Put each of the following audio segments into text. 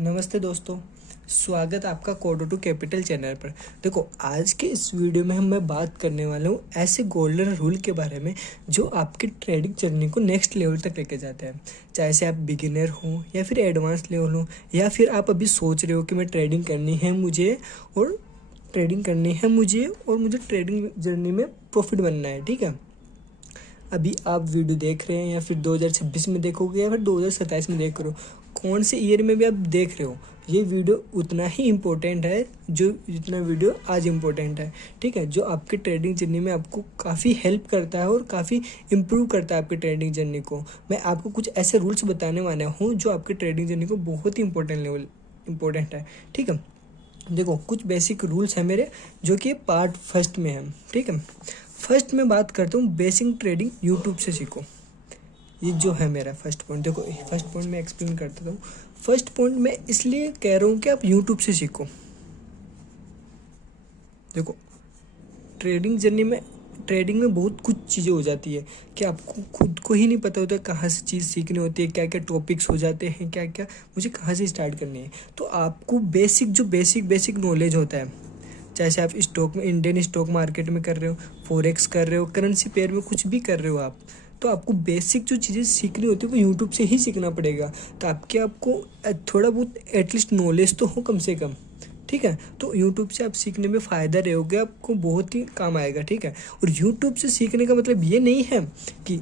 नमस्ते दोस्तों, स्वागत आपका कोडो टू कैपिटल चैनल पर। देखो, आज के इस वीडियो में मैं बात करने वाला हूँ ऐसे गोल्डन रूल के बारे में जो आपकी ट्रेडिंग जर्नी को नेक्स्ट लेवल तक लेके जाते हैं। चाहे से आप बिगिनर हो या फिर एडवांस लेवल हो, या फिर आप अभी सोच रहे हो कि मैं ट्रेडिंग करनी है मुझे और मुझे ट्रेडिंग जर्नी में प्रॉफिट बनना है। ठीक है, अभी आप वीडियो देख रहे हैं या फिर 2026 में देखोगे या फिर 2027 में देख रहे हो, कौन से ईयर में भी आप देख रहे हो, ये वीडियो उतना ही इम्पोर्टेंट है जो जितना वीडियो आज इम्पोर्टेंट है। ठीक है, जो आपकी ट्रेडिंग जर्नी में आपको काफ़ी हेल्प करता है और काफ़ी इम्प्रूव करता है आपकी ट्रेडिंग जर्नी को। मैं आपको कुछ ऐसे रूल्स बताने वाला हूँ जो आपकी ट्रेडिंग जर्नी को बहुत ही इम्पोर्टेंट है। ठीक है, देखो, कुछ बेसिक रूल्स हैं मेरे जो कि पार्ट फर्स्ट में है। ठीक है, फर्स्ट मैं बात करता हूँ बेसिक ट्रेडिंग यूट्यूब से सीखो। ये जो है मेरा फर्स्ट पॉइंट। देखो, फर्स्ट पॉइंट मैं एक्सप्लेन करता हूँ। फर्स्ट पॉइंट मैं इसलिए कह रहा हूँ कि आप यूट्यूब से सीखो। देखो, ट्रेडिंग में बहुत कुछ चीज़ें हो जाती है कि आपको खुद को ही नहीं पता होता कहाँ से चीज़ सीखनी होती है, क्या क्या टॉपिक्स हो जाते हैं, क्या क्या मुझे कहाँ से स्टार्ट करनी है। तो आपको बेसिक नॉलेज होता है, चाहे से आप स्टॉक में, इंडियन स्टॉक मार्केट में कर रहे हो, फॉरेक्स कर रहे हो, करेंसी पेयर में कुछ भी कर रहे हो आप, तो आपको बेसिक जो चीज़ें सीखनी होती है वो यूट्यूब से ही सीखना पड़ेगा। तो आपको थोड़ा बहुत एटलीस्ट नॉलेज तो हो कम से कम। ठीक है, तो यूट्यूब से आप सीखने में फ़ायदा रहोगे, आपको बहुत ही काम आएगा। ठीक है, और यूट्यूब से सीखने का मतलब ये नहीं है कि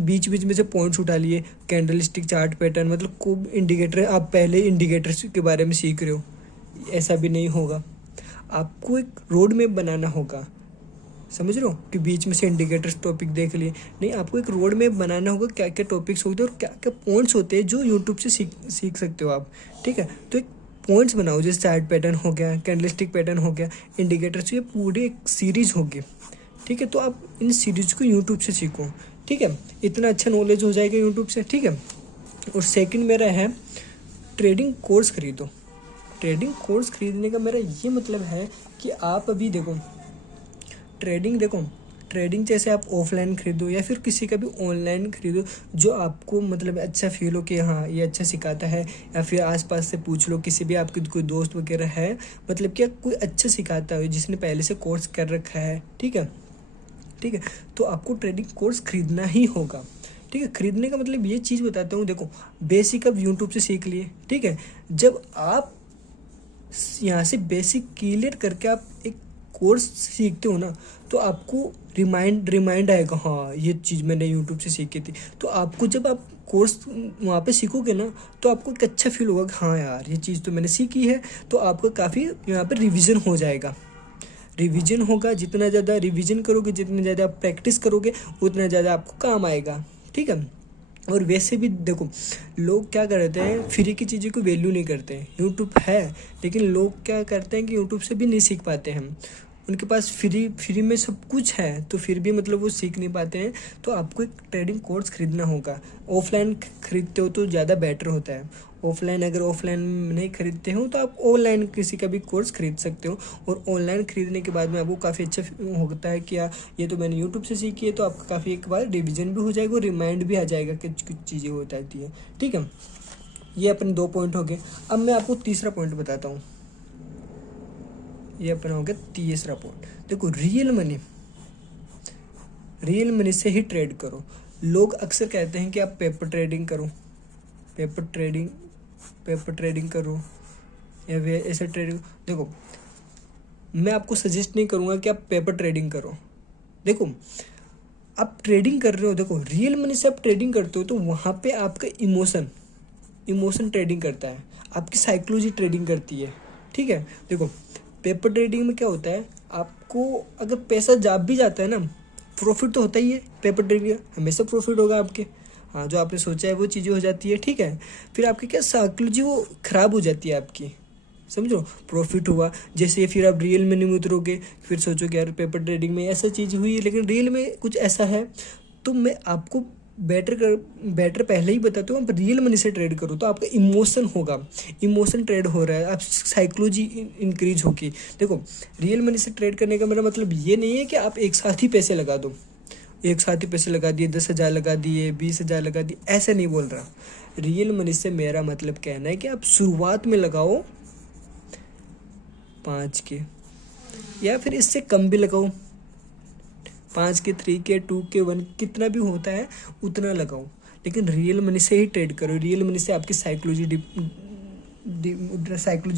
बीच में से पॉइंट्स उठा लिए, कैंडल स्टिक चार्ट पैटर्न, को इंडिकेटर आप पहले इंडिकेटर्स के बारे में सीख रहे हो, ऐसा भी नहीं होगा। आपको एक रोड मैप बनाना होगा, समझ रहे हो, कि बीच में से इंडिकेटर्स टॉपिक देख लिए, नहीं, आपको एक रोड मैप बनाना होगा, क्या क्या टॉपिक्स होते हैं और क्या क्या पॉइंट्स होते हैं जो यूट्यूब से सीख सकते हो आप। ठीक है, तो एक पॉइंट्स बनाओ, जैसे चार्ट पैटर्न हो गया, कैंडलस्टिक पैटर्न हो गया, इंडिकेटर्स, ये पूरी एक सीरीज होगी। ठीक है, तो आप इन सीरीज को यूट्यूब से सीखो। ठीक है, इतना अच्छा नॉलेज हो जाएगा यूट्यूब से। ठीक है, और सेकंड मेरा है ट्रेडिंग कोर्स खरीदो। ट्रेडिंग कोर्स खरीदने का मेरा ये मतलब है कि आप अभी देखो, ट्रेडिंग जैसे आप ऑफलाइन खरीदो या फिर किसी का भी ऑनलाइन खरीदो जो आपको अच्छा फील हो कि हाँ ये अच्छा सिखाता है, या फिर आसपास से पूछ लो, किसी भी आपके कोई दोस्त वगैरह है, कि कोई अच्छा सिखाता है जिसने पहले से कोर्स कर रखा है। ठीक है, तो आपको ट्रेडिंग कोर्स खरीदना ही होगा। ठीक है, खरीदने का मतलब ये चीज़ बताता हूँ। देखो, बेसिक अब यूट्यूब से सीख लिए। ठीक है, जब आप यहाँ से बेसिक क्लियर करके आप एक कोर्स सीखते हो ना, तो आपको रिमाइंड आएगा, हाँ ये चीज़ मैंने यूट्यूब से सीखी थी। तो आपको जब आप कोर्स वहाँ पे सीखोगे ना, तो आपको एक अच्छा फील होगा कि हाँ यार ये चीज़ तो मैंने सीखी है। तो आपका काफ़ी यहाँ पे रिवीजन हो जाएगा। रिवीजन होगा, जितना ज़्यादा रिवीजन करोगे, जितनी ज़्यादा आप प्रैक्टिस करोगे, उतना ज़्यादा आपको काम आएगा। ठीक है, और वैसे भी देखो, लोग क्या करते हैं, फ्री की चीज़ों को वैल्यू नहीं करते हैं। यूट्यूब है, लेकिन लोग क्या करते हैं कि यूट्यूब से भी नहीं सीख पाते हैं। उनके पास फ्री में सब कुछ है, तो फिर भी वो सीख नहीं पाते हैं। तो आपको एक ट्रेडिंग कोर्स खरीदना होगा। ऑफलाइन खरीदते हो तो ज़्यादा बेटर होता है। अगर ऑफलाइन नहीं खरीदते हो तो आप ऑनलाइन किसी का भी कोर्स खरीद सकते हो। और ऑनलाइन खरीदने के बाद में आपको काफ़ी अच्छा होता है कि ये तो मैंने यूट्यूब से सीखी है, तो आपका काफ़ी एक बार रिविजन भी हो जाएगा और रिमाइंड भी आ जाएगा कि कुछ चीज़ें हो जाती है। ठीक है, ये अपने 2 पॉइंट हो गए। अब मैं आपको तीसरा पॉइंट बताता हूँ। ये अपना हो गया तीसरा पॉइंट। देखो, रियल मनी से ही ट्रेड करो। लोग अक्सर कहते हैं कि आप पेपर ट्रेडिंग करो या वे ऐसे ट्रेडिंग। देखो, मैं आपको सजेस्ट नहीं करूँगा कि आप पेपर ट्रेडिंग करो। देखो, आप ट्रेडिंग कर रहे हो, देखो रियल मनी से आप ट्रेडिंग करते हो तो वहाँ पे आपका इमोशन ट्रेडिंग करता है, आपकी साइकोलॉजी ट्रेडिंग करती है। ठीक है, देखो पेपर ट्रेडिंग में क्या होता है, आपको अगर पैसा जा भी जाता है ना, प्रॉफिट तो होता ही है। पेपर ट्रेडिंग हमेशा प्रॉफिट होगा आपके। हाँ, जो आपने सोचा है वो चीज़ें हो जाती है। ठीक है, फिर आपकी क्या साइकोलॉजी वो ख़राब हो जाती है आपकी, समझो। प्रॉफिट हुआ जैसे, फिर आप रियल मनी में उतरोगे, फिर सोचोगे यार पेपर ट्रेडिंग में ऐसा चीज़ हुई है, लेकिन रियल में कुछ ऐसा है। तो मैं आपको बेटर पहले ही बताता हूँ, आप रियल मनी से ट्रेड करो तो आपका इमोशन ट्रेड हो रहा है, आप साइकोलॉजी इंक्रीज होगी। देखो, रियल मनी से ट्रेड करने का मेरा मतलब ये नहीं है कि आप एक साथ ही पैसे लगा दो। एक साथ ही पैसे लगा दिए, 10,000 लगा दिए, 20,000 लगा दिए, ऐसे नहीं बोल रहा। रियल मनी से मेरा मतलब कहना है कि आप शुरुआत में लगाओ 5 के, या फिर इससे कम भी लगाओ, 5 के, 3 के, 2 के, 1, कितना भी होता है उतना लगाओ, लेकिन रियल मनी से ही ट्रेड करो। रियल मनी से आपकी साइकोलॉजी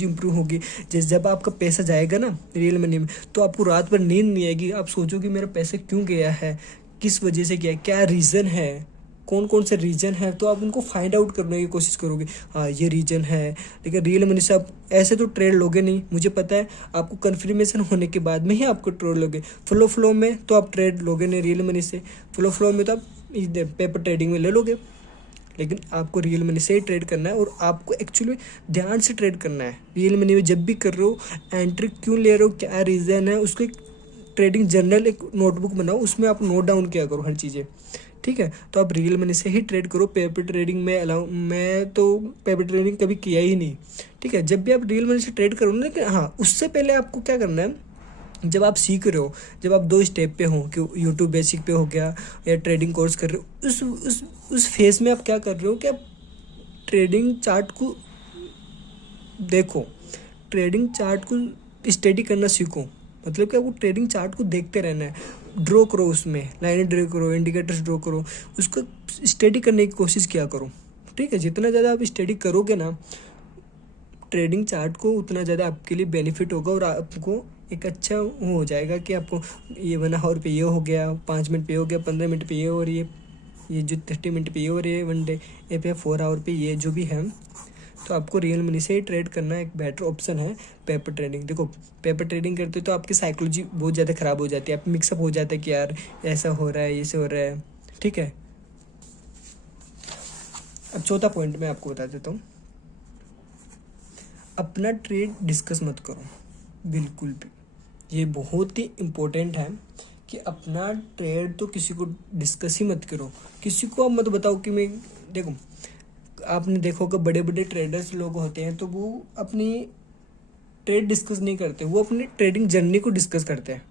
इंप्रूव होगी। जैसे जब आपका पैसा जाएगा ना रियल मनी में, तो आपको रात भर नींद नहीं आएगी। आप सोचोगे मेरा पैसा क्यों गया है, किस वजह से गया, क्या रीज़न है, कौन कौन से रीजन है, तो आप उनको फाइंड आउट करने की कोशिश करोगे। हाँ ये रीजन है। लेकिन रियल मनी से आप ऐसे तो ट्रेड लोगे नहीं, मुझे पता है। आपको कन्फर्मेशन होने के बाद में ही आपको ट्रेड लोगे। फ्लो में तो आप ट्रेड लोगे नहीं रियल मनी से। फ्लो में तो आप पेपर ट्रेडिंग में ले लोगे, लेकिन आपको रियल मनी से ही ट्रेड करना है। और आपको एक्चुअली ध्यान से ट्रेड करना है। रियल मनी में जब भी कर रहे हो, एंट्री क्यों ले रहे हो, क्या रीज़न है, उसको एक ट्रेडिंग जर्नल, एक नोटबुक बनाओ, उसमें आप नोट डाउन किया करो हर चीज़ें। ठीक है, तो आप रियल मनी से ही ट्रेड करो। पेपर ट्रेडिंग में मैं तो पेपर ट्रेडिंग कभी किया ही नहीं। ठीक है, जब भी आप रियल मनी से ट्रेड करो ना, लेकिन हाँ उससे पहले आपको क्या करना है, जब आप सीख रहे हो, जब आप 2 स्टेप पे हो कि यूट्यूब बेसिक पे हो गया या ट्रेडिंग कोर्स कर रहे हो, उस फेज में आप क्या कर रहे हो कि आप ट्रेडिंग चार्ट को देखो, ट्रेडिंग चार्ट को स्टडी करना सीखो। मतलब कि आपको ट्रेडिंग चार्ट को देखते रहना है, ड्रॉ करो, उसमें लाइनें ड्रॉ करो, इंडिकेटर्स ड्रॉ करो, उसको स्टडी करने की कोशिश किया करो। ठीक है, जितना ज़्यादा आप स्टडी करोगे ना ट्रेडिंग चार्ट को, उतना ज़्यादा आपके लिए बेनिफिट होगा। और आपको एक अच्छा वो हो जाएगा कि आपको ये 1 आवर पे ये हो गया, 5 मिनट पे हो गया, 15 मिनट पे ये हो रही है, ये जो 30 मिनट पे ये हो रही है, 1 डे ये पे 4 आवर पे ये जो भी है। तो आपको रियल मनी से ही ट्रेड करना एक बेटर ऑप्शन है पेपर ट्रेडिंग। देखो पेपर ट्रेडिंग करते तो आपकी साइकोलॉजी बहुत ज़्यादा ख़राब हो जाती है, आप मिक्सअप हो जाता है कि यार ऐसा हो रहा है, ऐसे हो रहा है। ठीक है, अब चौथा पॉइंट मैं आपको बता देता हूँ। अपना ट्रेड डिस्कस मत करो बिल्कुल भी। ये बहुत ही इम्पोर्टेंट है कि अपना ट्रेड तो किसी को डिस्कस ही मत करो। किसी को आप मत बताओ कि मैं, देखो आपने देखो कि बड़े बड़े ट्रेडर्स लोग होते हैं तो वो अपनी ट्रेड डिस्कस नहीं करते, वो अपनी ट्रेडिंग जर्नी को डिस्कस करते हैं,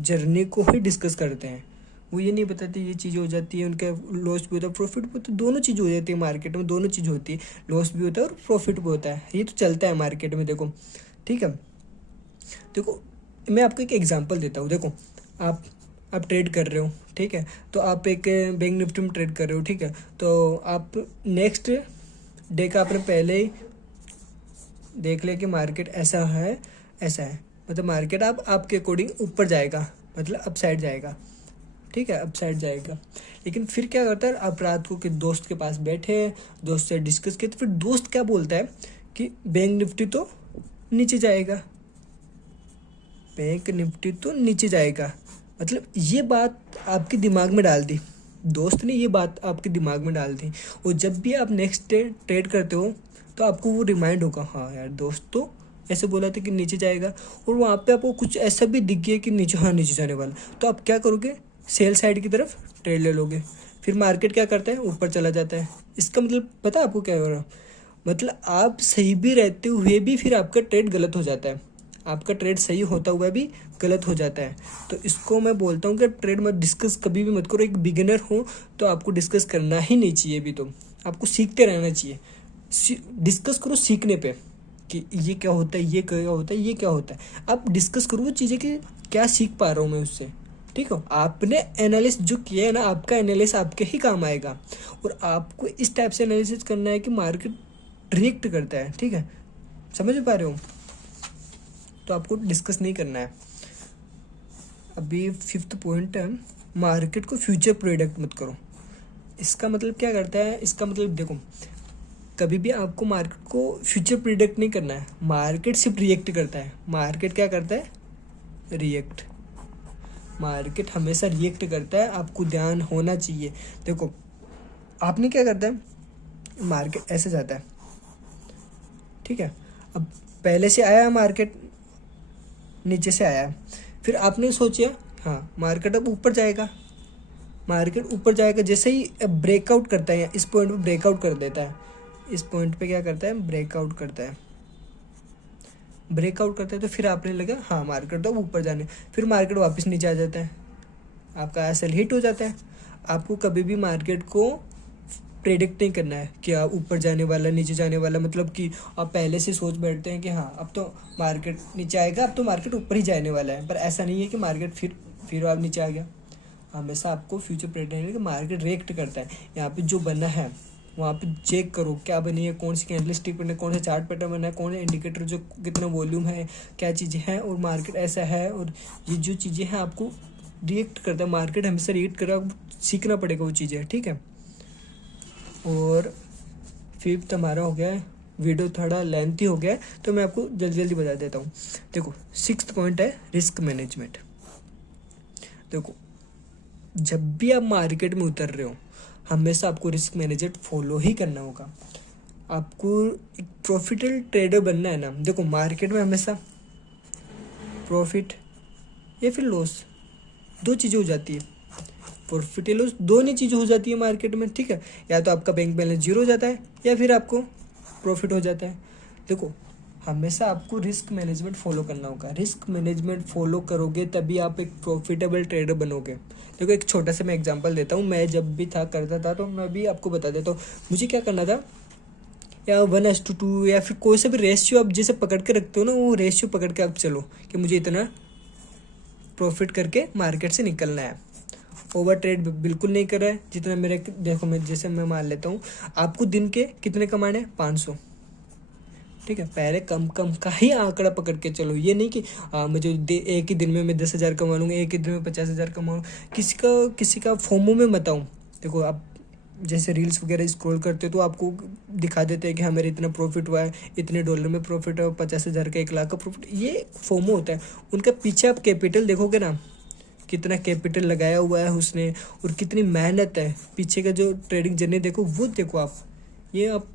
जर्नी को ही डिस्कस करते हैं। वो ये नहीं बताते ये चीज़ हो जाती है, उनका लॉस भी होता है, प्रॉफिट भी होता है, दोनों चीज़ हो जाती है मार्केट में, दोनों चीज़ होती है, लॉस भी होता है और प्रॉफिट भी होता है। ये तो चलता है मार्केट में। देखो ठीक है, देखो मैं आपको एक एग्जांपल देता हूँ। देखो आप ट्रेड कर रहे हो, ठीक है, तो आप एक बैंक निफ्टी में ट्रेड कर रहे हो, ठीक है, तो आप नेक्स्ट डे का आपने पहले ही देख लिया कि मार्केट ऐसा है, ऐसा है, मतलब मार्केट आपके अकॉर्डिंग ऊपर जाएगा, मतलब अप साइड जाएगा। ठीक है, अप साइड जाएगा। लेकिन फिर क्या करता है, आप रात को कि दोस्त के पास बैठे, दोस्त से डिस्कस किए, तो फिर दोस्त क्या बोलता है कि बैंक निफ्टी तो नीचे जाएगा, बैंक निफ्टी तो नीचे जाएगा। मतलब ये बात आपके दिमाग में डाल दी, दोस्त ने ये बात आपके दिमाग में डाल दी। और जब भी आप नेक्स्ट डे ट्रेड करते हो तो आपको वो रिमाइंड होगा, हाँ यार दोस्त तो ऐसे बोला था कि नीचे जाएगा, और वहाँ पे आपको कुछ ऐसा भी दिख गया कि नीचे, हाँ नीचे जाने वाला, तो आप क्या करोगे, सेल साइड की तरफ ट्रेड ले लोगे। फिर मार्केट क्या करता है, ऊपर चला जाता है। इसका मतलब पता है आपको क्या हो रहा है, मतलब आप सही भी रहते हुए भी फिर आपका ट्रेड गलत हो जाता है, आपका ट्रेड सही होता हुआ भी गलत हो जाता है। तो इसको मैं बोलता हूँ कि ट्रेड मत डिस्कस कभी भी मत करो। एक बिगिनर हो तो आपको डिस्कस करना ही नहीं चाहिए, भी तो आपको सीखते रहना चाहिए। डिस्कस करो सीखने पे कि ये क्या होता है, ये क्या होता है, ये क्या होता है। आप डिस्कस करो वो चीज़ें कि क्या सीख पा रहा हूँ मैं उससे। ठीक हो, आपने एनालिसिस जो किया है ना, आपका एनालिसिस आपके ही काम आएगा। और आपको इस टाइप से एनालिसिस करना है कि मार्केट रिएक्ट करता है। ठीक है, समझ पा रहे हो, तो आपको डिस्कस नहीं करना है। अभी 5th पॉइंट है, मार्केट को फ्यूचर प्रोडक्ट मत करो। इसका मतलब क्या करता है, इसका मतलब देखो कभी भी आपको मार्केट को फ्यूचर प्रिडिक्ट नहीं करना है, मार्केट सिर्फ रिएक्ट करता है। मार्केट क्या करता है, रिएक्ट, मार्केट हमेशा रिएक्ट करता है, आपको ध्यान होना चाहिए। देखो आपने क्या करता है, मार्केट ऐसे जाता है, ठीक है, अब पहले से आया मार्केट, नीचे से आया, फिर आपने सोचा हाँ मार्केट अब ऊपर जाएगा, मार्केट ऊपर जाएगा। जैसे ही ब्रेकआउट करता है, इस पॉइंट पे ब्रेकआउट कर देता है, इस पॉइंट पे क्या करता है, ब्रेकआउट करता है, ब्रेकआउट करता है, तो फिर आपने लगा हाँ मार्केट तो ऊपर जाने, फिर मार्केट वापस नीचे आ जाता है। आपका एसएल हिट हो जाता है। आपको कभी भी मार्केट को प्रेडिक्ट नहीं करना है कि आप ऊपर जाने वाला नीचे जाने वाला, मतलब कि आप पहले से सोच बैठते हैं कि हाँ अब तो मार्केट नीचे आएगा, अब तो मार्केट ऊपर ही जाने वाला है, पर ऐसा नहीं है कि मार्केट फिर आप नीचे आ गया। हमेशा आपको फ्यूचर प्रेडिक्ट कि मार्केट रिएक्ट करता है। यहाँ पे जो बना है वहाँ पे चेक करो क्या बनी है, कौन सी कैंडल स्टिक बना है, कौन सा चार्ट पैटर्न बना है, कौन सा इंडिकेटर, जो कितना वॉल्यूम है, क्या चीज़ें हैं, और मार्केट ऐसा है, और ये जो चीज़ें हैं आपको रिएक्ट करता है। मार्केट हमेशा रिएक्ट कर रहा है, आपको सीखना पड़ेगा वो चीज़ें, ठीक है। और फिफ्थ हमारा हो गया है, वीडियो थोड़ा लेंथी हो गया है तो मैं आपको जल्दी जल्दी बता देता हूँ। देखो सिक्स्थ पॉइंट है रिस्क मैनेजमेंट। देखो जब भी आप मार्केट में उतर रहे हो हमेशा आपको रिस्क मैनेजमेंट फॉलो ही करना होगा। आपको एक प्रॉफिटेबल ट्रेडर बनना है ना, देखो मार्केट में हमेशा प्रॉफिट या फिर लॉस दो चीज़ें हो जाती है, प्रॉफिट या लॉस दोनों चीज़ें हो जाती है मार्केट में, ठीक है। या तो आपका बैंक बैलेंस जीरो हो जाता है या फिर आपको प्रॉफिट हो जाता है। देखो हमेशा आपको रिस्क मैनेजमेंट फॉलो करना होगा। रिस्क मैनेजमेंट फॉलो करोगे तभी आप एक प्रॉफिटेबल ट्रेडर बनोगे। देखो एक छोटा सा मैं एग्जांपल देता हूँ, मैं जब भी करता था तो मैं भी आपको बता देता हूँ। मुझे क्या करना था, या 1:2 या फिर कोई सा भी रेशियो आप जैसे पकड़ के रखते हो ना, वो रेशियो पकड़ के आप चलो कि मुझे इतना प्रॉफिट करके मार्केट से निकलना है। ओवर ट्रेड बिल्कुल नहीं कर रहा है। जितना मेरे, देखो मैं जैसे मैं मान लेता हूँ आपको दिन के कितने कमाने हैं, 500, ठीक है। पहले कम का ही आंकड़ा पकड़ के चलो, ये नहीं कि मुझे एक ही दिन में मैं 10,000 कमा लूँगा, एक ही दिन में 50,000 कमाऊँ। किसी का फोमो में मत आऊँ। देखो आप जैसे रील्स वगैरह स्क्रॉल करते हो तो आपको दिखा देते हैं कि हाँ मेरे इतना प्रॉफिट हुआ है, इतने डॉलर में प्रॉफिट है, 50,000 का 1 लाख का प्रॉफिट, ये फोमो होता है। उनका पीछे आप कैपिटल देखोगे ना, कितना कैपिटल लगाया हुआ है उसने और कितनी मेहनत है पीछे का, जो ट्रेडिंग जर्नी देखो वो देखो आप। ये आप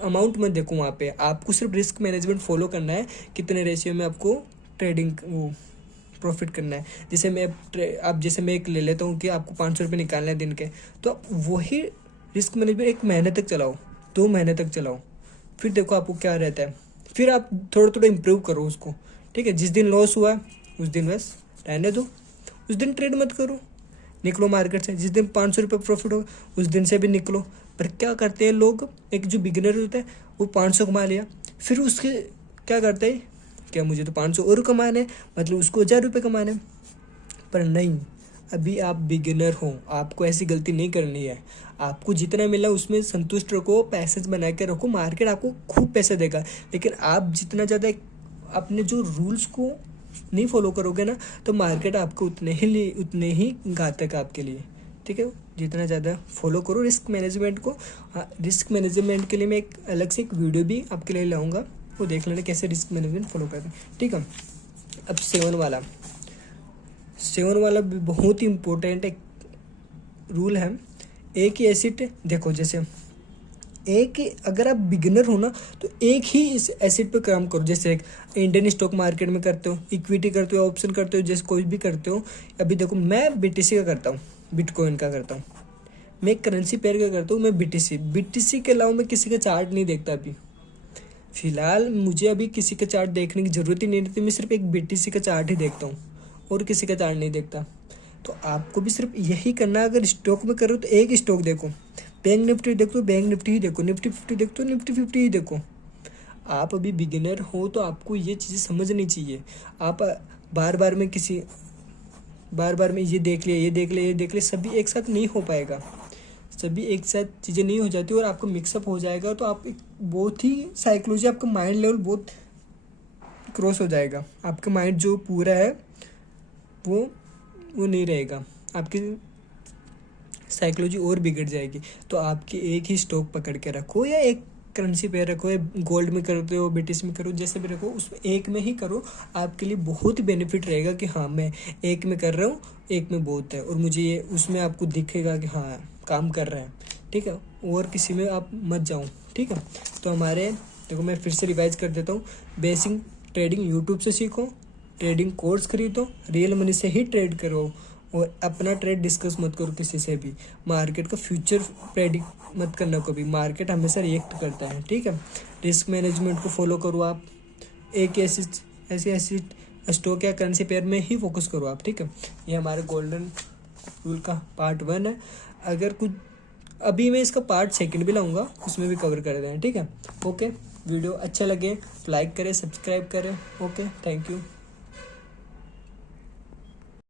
अमाउंट मत देखो वहाँ पे, आपको सिर्फ रिस्क मैनेजमेंट फॉलो करना है, कितने रेशियो में आपको ट्रेडिंग वो प्रॉफिट करना है। जैसे मैं एक ले लेता हूँ कि आपको 500 रुपये निकालना है दिन के, तो आप वही रिस्क मैनेजमेंट 1 महीने तक चलाओ, 2 महीने तक चलाओ, फिर देखो आपको क्या रहता है, फिर आप थोड़ा थोड़ा इम्प्रूव करो उसको, ठीक है। जिस दिन लॉस हुआ उस दिन बस रहने दो, उस दिन ट्रेड मत करो, निकलो मार्केट से। जिस दिन 500 रुपये प्रॉफिट हो उस दिन से भी निकलो। पर क्या करते हैं लोग, एक जो बिगिनर होता है वो 500 कमा लिया, फिर उसके क्या करते हैं, क्या मुझे तो 500 और कमाने, मतलब उसको 1,000 रुपये कमाने। पर नहीं, अभी आप बिगिनर हो, आपको ऐसी गलती नहीं करनी है। आपको जितना मिला उसमें संतुष्ट रखो, पैसेज बना के रखो, मार्केट आपको खूब पैसे देगा। लेकिन आप जितना ज़्यादा अपने जो रूल्स को नहीं फॉलो करोगे ना, तो मार्केट आपको उतने ही घातक है आपके लिए, ठीक है। जितना ज़्यादा फॉलो करो रिस्क मैनेजमेंट को। हाँ, रिस्क मैनेजमेंट के लिए मैं एक अलग से एक वीडियो भी आपके लिए लाऊंगा, वो देख लेना कैसे रिस्क मैनेजमेंट फॉलो करते हैं, ठीक है। अब 7 वाला भी बहुत ही इम्पोर्टेंट एक रूल है। एक ही एसेट, देखो जैसे अगर आप बिगिनर हो ना तो एक ही इस एसेट पे काम करो। जैसे एक इंडियन स्टॉक मार्केट में करते हो, इक्विटी करते हो, ऑप्शन करते हो, जैसे कोई भी करते हो। अभी देखो मैं बीटीसी का करता हूँ, बिटकॉइन का करता हूँ, मैं एक करेंसी पेयर का करता हूँ, मैं बीटीसी के अलावा मैं किसी का चार्ट नहीं देखता। अभी फिलहाल मुझे अभी किसी का चार्ट देखने की ज़रूरत ही नहीं रहती, मैं सिर्फ एक बीटीसी का चार्ट ही देखता हूँ और किसी का चार्ट नहीं देखता। तो आपको भी सिर्फ यही करना है। अगर स्टॉक में करो तो एक स्टॉक देखो, बैंक निफ्टी देखो बैंक निफ्टी ही देखो, निफ्टी 50 देखो तो निफ्टी 50 ही देखो। आप अभी बिगिनर हो तो आपको ये चीज़ें समझनी चाहिए। आप बार बार में ये देख लिया, सभी एक साथ नहीं हो पाएगा, सभी एक साथ चीज़ें नहीं हो जाती और आपको मिक्सअप हो जाएगा। तो आप एक बहुत ही साइकोलॉजी, आपका माइंड लेवल बहुत क्रॉस हो जाएगा, आपका माइंड जो पूरा है वो नहीं रहेगा, आपकी साइकोलॉजी और बिगड़ जाएगी। तो आपकी एक ही स्टॉक पकड़ के रखो, या एक करेंसी पे रखो, या गोल्ड में करते हो, बीटीसी में करो, जैसे भी रखो उसमें एक में ही करो। आपके लिए बहुत ही बेनिफिट रहेगा कि हाँ मैं एक में कर रहा हूँ, एक में बहुत है, और मुझे ये उसमें आपको दिखेगा कि हाँ काम कर रहा है, ठीक है। और किसी में आप मत जाओ, ठीक है। तो हमारे देखो मैं फिर से रिवाइज कर देता हूँ। बेसिक ट्रेडिंग यूट्यूब से सीखो, ट्रेडिंग कोर्स खरीदो, रियल मनी से ही ट्रेड करो, और अपना ट्रेड डिस्कस मत करो किसी से भी। मार्केट का फ्यूचर प्रेडिक्ट मत करना कभी, मार्केट हमेशा रिएक्ट करता है, ठीक है। रिस्क मैनेजमेंट को फॉलो करो आप। एक ऐसी स्टॉक या करेंसी पेयर में ही फोकस करो आप, ठीक है। ये हमारे गोल्डन रूल का पार्ट 1 है। अगर कुछ अभी मैं इसका पार्ट 2 भी लाऊंगा, उसमें भी कवर कर दें, ठीक है। ओके, वीडियो अच्छा लगे तो लाइक करें, सब्सक्राइब करें। Okay, thank you.